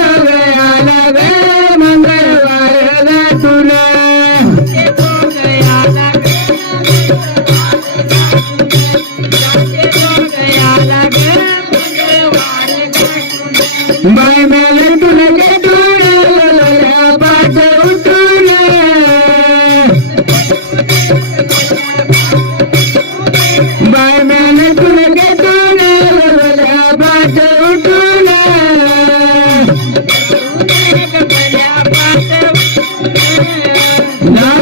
அழவே ഞാൻ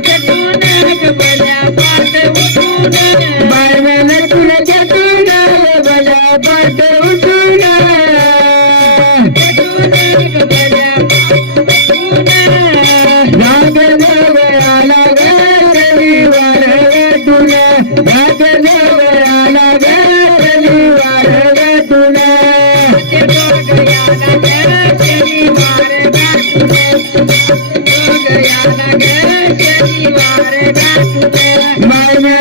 கேட்டு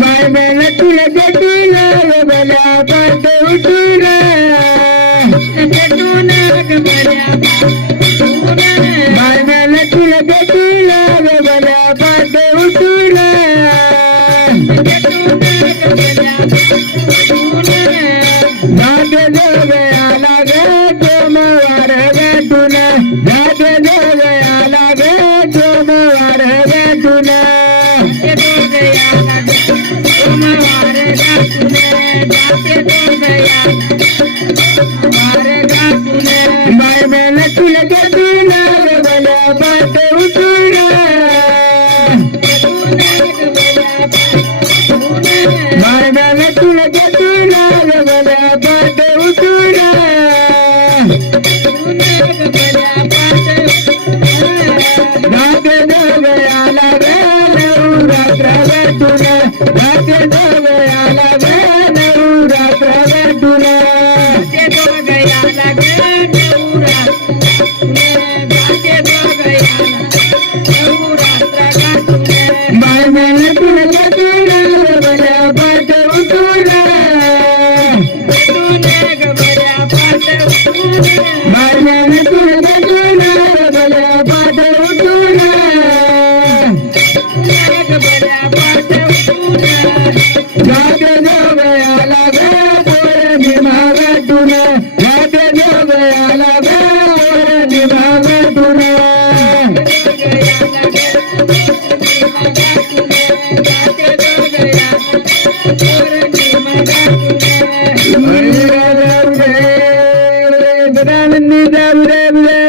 बाय बायला तुला मार्गाला तुला तुला मला पाठ उतुला भाग दया लागला तुला भाग ni dev dev dev